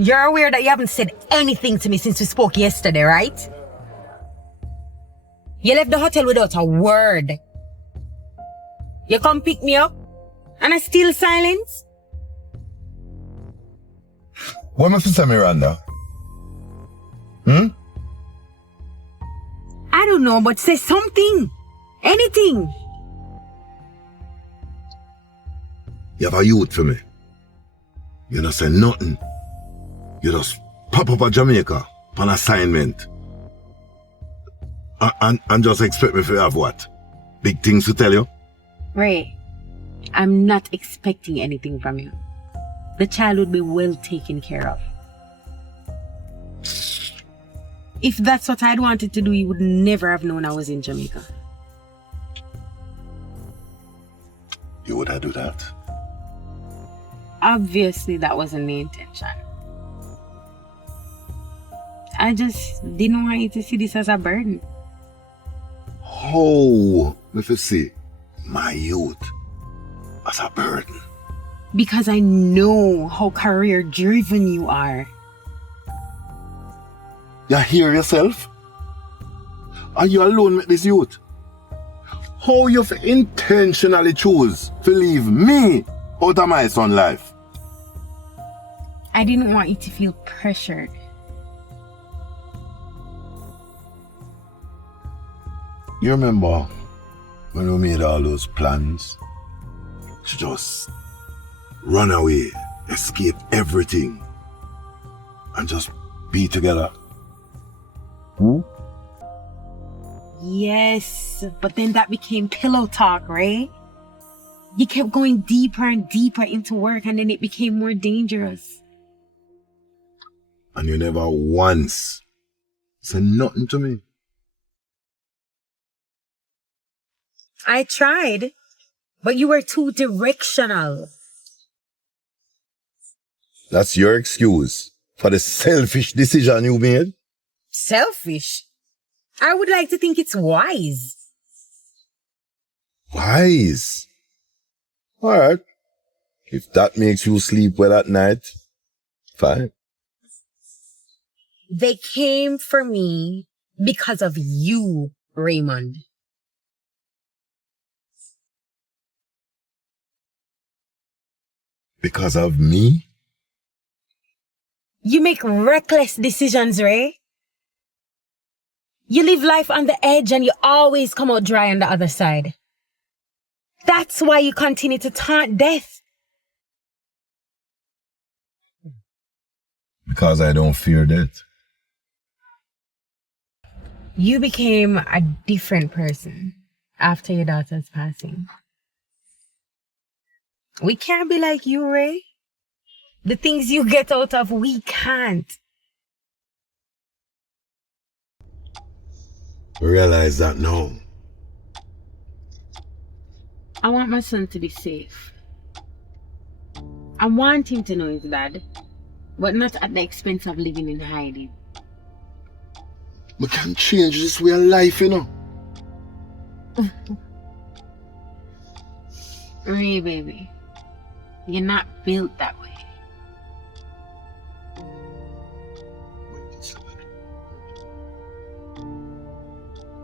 You're aware that you haven't said anything to me since we spoke yesterday, right? You left the hotel without a word. You come pick me up, and I still silence? What am I say, Miranda? I don't know, but say something. Anything. You have a youth for me. You don't say nothing. You just pop up at Jamaica on assignment. And just expect me to have what? Big things to tell you? Ray, I'm not expecting anything from you. The child would be well taken care of. If that's what I'd wanted to do, you would never have known I was in Jamaica. You would have do that? Obviously, that wasn't the intention. I just didn't want you to see this as a burden. How, if you see, my youth as a burden? Because I know how career-driven you are. You hear yourself? Are you alone with this youth? How you intentionally choose to leave me out of my son's life? I didn't want you to feel pressured. You remember when we made all those plans to just run away, escape everything, and just be together? Yes, but then that became pillow talk, right? You kept going deeper and deeper into work, and then it became more dangerous. And you never once said nothing to me. I tried, but you were too directional. That's your excuse for the selfish decision you made? Selfish? I would like to think it's wise. Wise? Alright. If that makes you sleep well at night, fine. They came for me because of you, Raymond. Because of me? You make reckless decisions, Ray. You live life on the edge and you always come out dry on the other side. That's why you continue to taunt death. Because I don't fear death. You became a different person after your daughter's passing. We can't be like you, Ray. The things you get out of, we can't. Realize that now. I want my son to be safe. I want him to know his dad, but not at the expense of living in hiding. We can change this way of life, you know. Ray, baby, you're not built that way.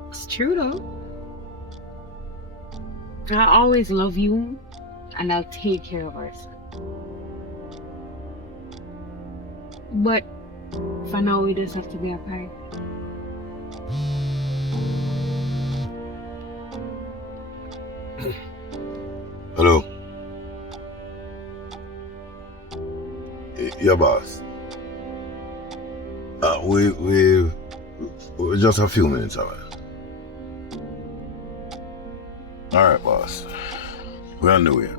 It's true though. I always love you and I'll take care of our son. But for now we just have to be apart. Hello. Yeah, boss. We just a few minutes of it. All right, boss. We're on the way.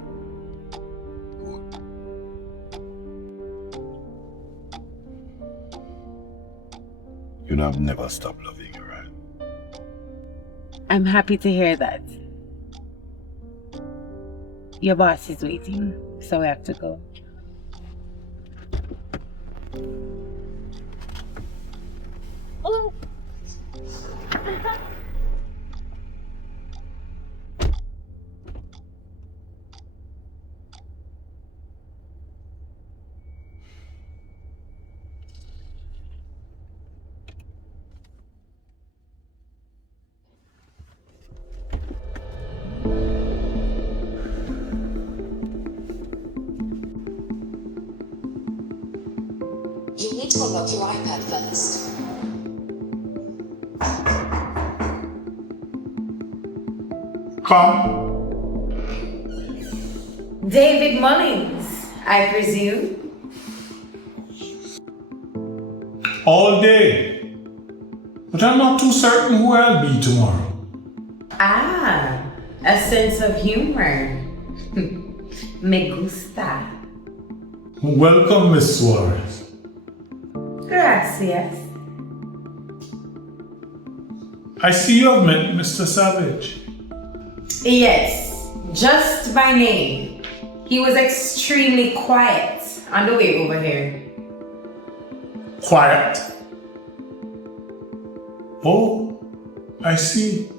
You know, I've never stopped loving you, right? I'm happy to hear that. Your boss is waiting, so we have to go. Oh. need to unlock your iPad first. Come. David Mullins, I presume. All day. But I'm not too certain who I'll be tomorrow. Ah, a sense of humor. Me gusta. Welcome, Miss Suarez. Gracias. I see you have met Mr. Savage. Yes, just by name. He was extremely quiet on the way over here. Quiet. Oh, I see.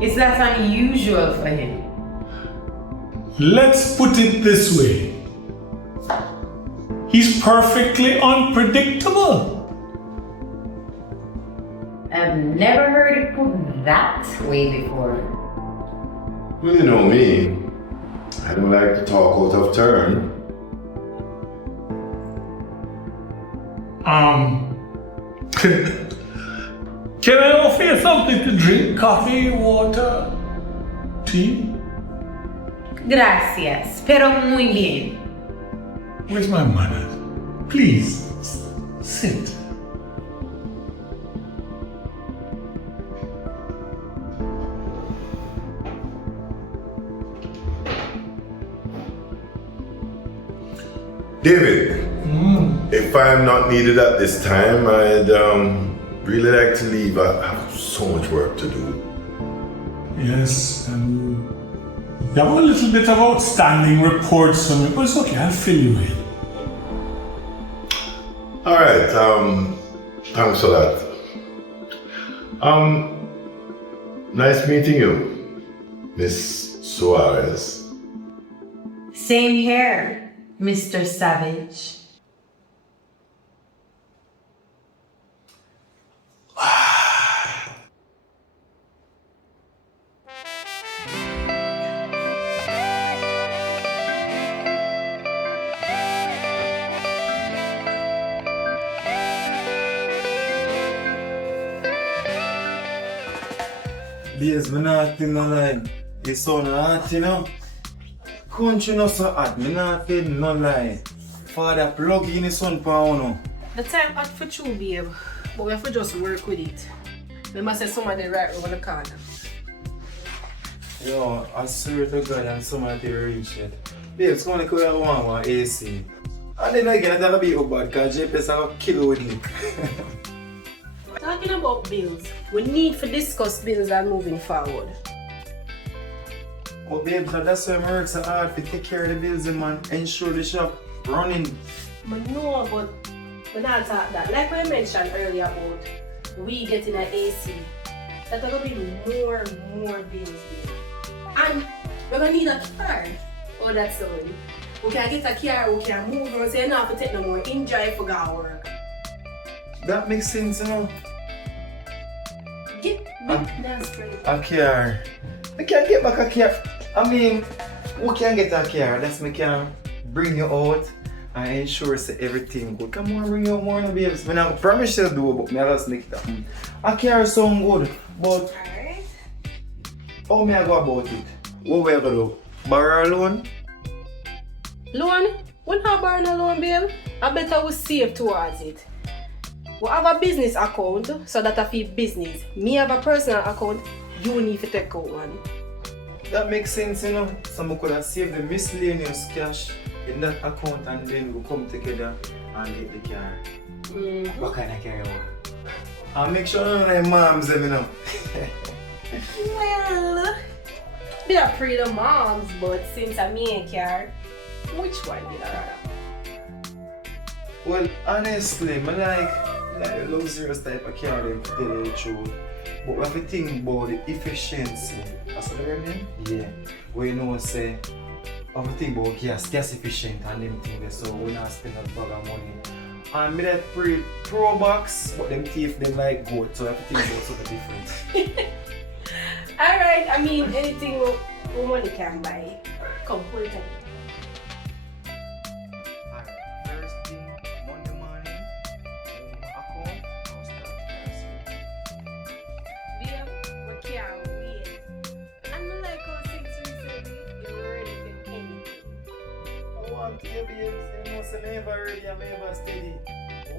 Is that unusual for him? Let's put it this way. He's perfectly unpredictable. I've never heard it put that way before. Well, you know me. I don't like to talk out of turn. Can I offer you something to drink? Coffee, water, tea? Gracias, pero muy bien. Where's my manners? Please, sit. David, if I'm not needed at this time, I'd really like to leave. I have so much work to do. Yes, and you have a little bit of outstanding reports for me, but it's okay, I'll fill you in. All right, thanks for that. Nice meeting you, Miss Suarez. Same here, Mr. Savage. Yes, me not feel no lie. It's so hot, you know. Country no so hot, me not feel no lie. Father plug in the sun power no. The time hot for true, babe, but we have to just work with it. Remember, say somebody right over the corner. Yo, I swear to God and somebody reach it. Babes, come on, come here, one AC. And then again, that'll be a bad because JPS will kill with it. Talking about bills, we need to discuss bills and moving forward. But babes, that's why I work so hard to take care of the bills, man. Ensure the shop running. I know, but we not talk that. Like I mentioned earlier about we getting an AC, that will be more bills there. And we're going to need a car. Oh, that's so. We can get a car, we can move, we say not to take no more, enjoy for go work. That makes sense, you know. Get that's great. A car. I can't get back a car. I mean, who can get a car? That's me can bring you out and ensure that everything good. Come on, bring you out more, babes. I don't promise you to do, but I just make it happen. A car sound good, but Alright. how may I go about it? What we gonna do? Borrow a loan? Loan? We not borrowing a loan, babe. I better we save towards it. We have a business account, so that I feel business. Me have a personal account, you need to take out one. That makes sense, you know. So I could have saved the miscellaneous cash in that account and then we'll come together and get the car. What kind of car you want? I'll make sure none of my moms let me know. Well, they are freedom moms, but since I'm me a car, which one did I rather? Well, honestly, I like the luxurious type of car, to tell you the truth. But we have to think about the efficiency. That's what I mean? Yeah. We know, say, we have to think about gas efficient and them things, so we not spend a bag of money. And me that pro box, but them teeth them like goat, so I have to think about something different. Alright, I mean anything money can buy. Come, hold it. Alright, on to you, babes. You know, say me ever ready and me ever steady.